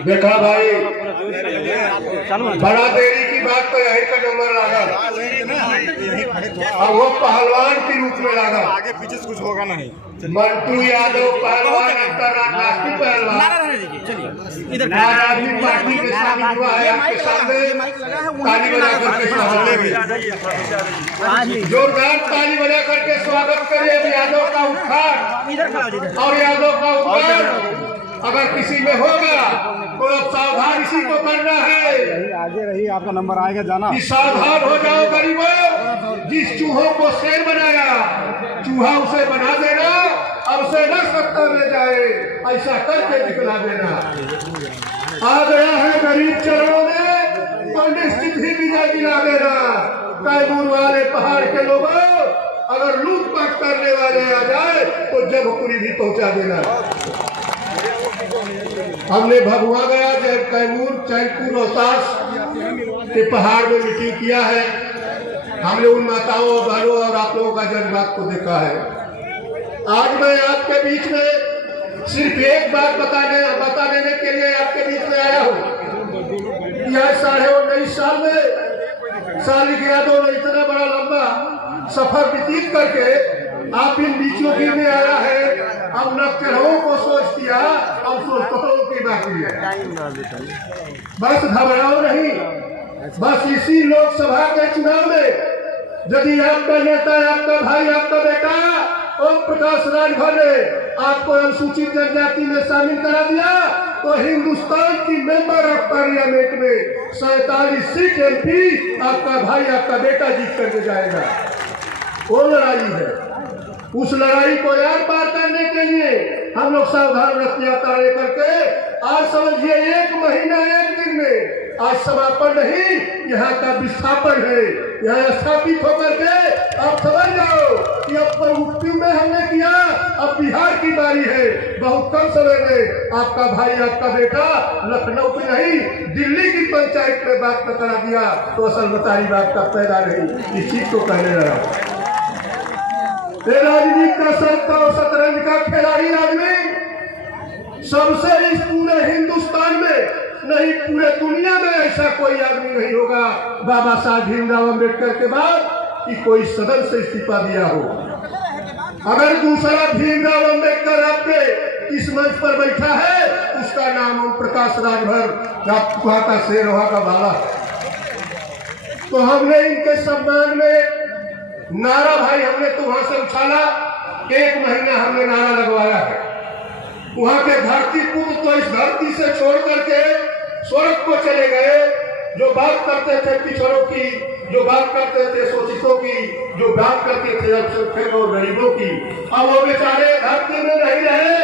देखा भाई, बड़ा देरी की बात तो यही का नंबर लगा और वो पहलवान के रूप में लगा। आगे पीछे कुछ होगा नहीं। मंटू यादव पहलवान, अंतर्राष्ट्रीय पहलवान, आज आदमी पार्टी के शामिल हुआ है। आपके सामने ताली बजा करके जोरदार ताली बजा करके स्वागत करिए यादव का उत्थान और यादव का उत्थान अगर किसी में होगा तो सावधान इसी को करना है। आगे रही, आपका नंबर आएगा जाना। कि सावधान हो जाओ गरीबों, जिस चूहों को शेर बनाया चूहा उसे बना देना और उसे न सकता ले जाए, ऐसा करके दिखला देना। आ गया है गरीब चरणों में तो निश्चित ही विजय दिला देना। कैमूर वाले पहाड़ के लोगों, अगर लूटपाट करने वाले आ जाए तो जगपुरी भी पहुंचा देना। हमने भगवा गया जब कैमूर, चैनपुर, रोहतास के पहाड़ में मीटिंग किया है। हमने उन माताओं, बहनों और आप लोगों का जज्बात को देखा है। आज मैं आपके बीच में सिर्फ एक बात बता देने के लिए आपके बीच में आया हूँ। यह 19.5 साल में सालिक यादव ने इतना बड़ा लंबा सफर व्यतीत करके आप इन बीचों की में आया है। अब न ग्रहों को सोच दिया, अब सोचों की बाकी है। बस घबराओ नहीं, बस इसी लोकसभा के चुनाव में यदि आपका नेता, आपका भाई, आपका बेटा ओम प्रकाश राजभर ने आपको अनुसूचित जनजाति में शामिल करा दिया तो हिंदुस्तान की मेंबर ऑफ पार्लियामेंट में 47 सीट MP आपका भाई, आपका बेटा जीत करके जाएगा। वो लड़ाई है। उस लड़ाई को यार पार करने के लिए हम लोग सावधान रखते तारे करके आज समझिए 1 महीना 1 दिन में आज समापन नहीं, यहाँ का विस्थापन है। यहाँ स्थापित होकर के आप समझ जाओ कि अब यूपी में हमने किया, अब बिहार की बारी है। बहुत कम समय में आपका भाई, आपका बेटा लखनऊ की नहीं दिल्ली की पंचायत में बात करा दिया तो असल बताई बात का पैदा नहीं, इस चीज को कहने लगा। राजनीति का शतरंज का खिलाड़ी आदमी सबसे इस पूरे हिंदुस्तान में नहीं पूरे दुनिया में ऐसा कोई आदमी नहीं होगा बाबा साहब भीमराव अम्बेडकर के बाद कि कोई सदन से इस्तीफा दिया हो। अगर दूसरा भीमराव अम्बेडकर आपके इस मंच पर बैठा है उसका नाम ओम प्रकाश राजभर, वहां का शेर, वहां का बाला। तो हमने इनके सम्मान में नारा भाई हमने तो वहां से उछाला, 1 महीना हमने नारा लगवाया है। वहां के धरती पुत्र तो इस धरती से छोड़ करके स्वर्ग को चले गए। जो बात करते थे पिछड़ों की, जो बात करते थे शोषितों की, जो बात करते थे अल्पसंख्यक और गरीबों की, अब वो बेचारे धरती में नहीं रहे।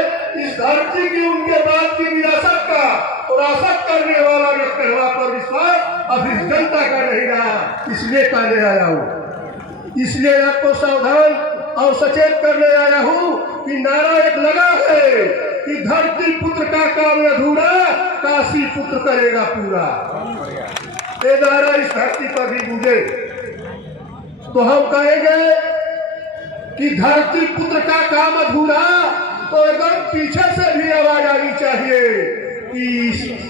इस धरती की उनके बाद की विरासत का विरासत करने वाला न कहवा पर विश्वास अभी जनता का नहीं रहा, इसलिए कहने आया हूँ। इसलिए आपको सावधान और सचेत करने आया हूँ कि नारा एक लगा है कि धरती पुत्र का काम अधूरा, काशी पुत्र करेगा पूरा। ये नारा इस धरती पर भी गूंजे तो हम कहेंगे कि धरती पुत्र का काम अधूरा, तो एकदम पीछे से भी आवाज आनी चाहिए कि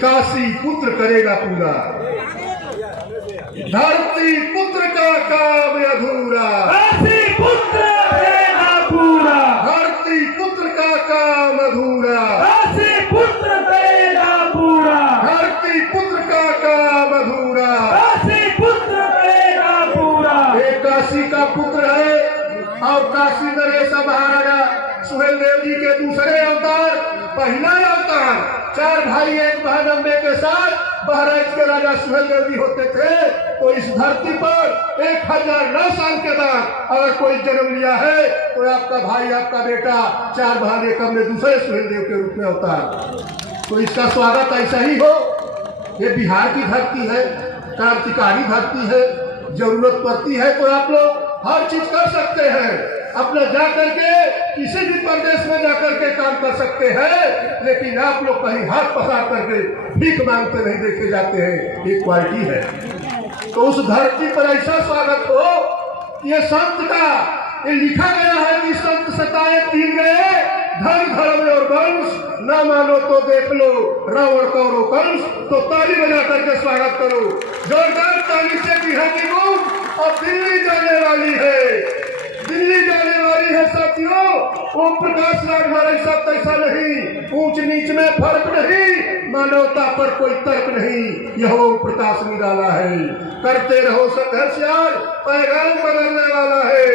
काशी पुत्र करेगा पूरा। धरती पुत्र का काम अधूरा, काशी पुत्र करेगा पूरा। धरती पुत्र का काम अधूरा, काशी पुत्र करेगा पूरा। धरती पुत्र का काम अधूरा, काशी पुत्र करेगा पूरा। एक काशी का पुत्र है और काशी नरेश महाराजा सुहेलदेव जी के दूसरे अवतार, पहला अवतार 4 भाई 1 बहन अम्बे के साथ बहराइच के राजा सुहेलदेव जी होते थे। तो इस धरती पर 1009 साल के बाद अगर कोई जन्म लिया है तो आपका भाई, आपका बेटा 4 बहन 1 अम्बे दूसरे सुहेलदेव के रूप में होता है। तो इसका स्वागत ऐसा ही हो। ये बिहार की धरती है, क्रांतिकारी धरती है। जरूरत पड़ती है तो आप लोग हर चीज कर सकते हैं। अपना जा करके किसी भी प्रदेश में जा करके काम कर सकते हैं, लेकिन आप लोग कहीं हाथ पसार करके भीख मांगते नहीं देखे जाते हैं। एक क्वालिटी है। तो उस धरती पर ऐसा स्वागत हो कि ये संत का ये लिखा गया है कि संत सताए तीन गए, धर्म धर्म और वंश, ना मानो तो देख लो रावण कौरव कंस। तो ताली बजा करके स्वागत करो, जोरदार ताली से बिहारी गूंज। अब दिल्ली जाने वाली है, दिल्ली जाने वाली है साथियों। ओम प्रकाश राजभर ऐसा तैसा नहीं, ऊंच नीच में फर्क नहीं, मानवता पर कोई तर्क नहीं, यह ओम प्रकाश निराला है। करते रहो संघर्ष यार, पैगाम बदलने वाला है।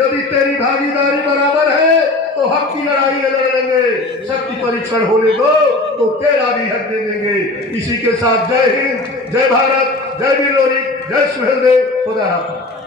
यदि तेरी भागीदारी बराबर है तो हक की लड़ाई लड़ेंगे, शक्ति परीक्षण होने दो तो तेरा भी हक दे देंगे। इसी के साथ जय हिंद, जय भारत, जय वीर लोरी, जय सुहेलदेव, खुदा हाफिज।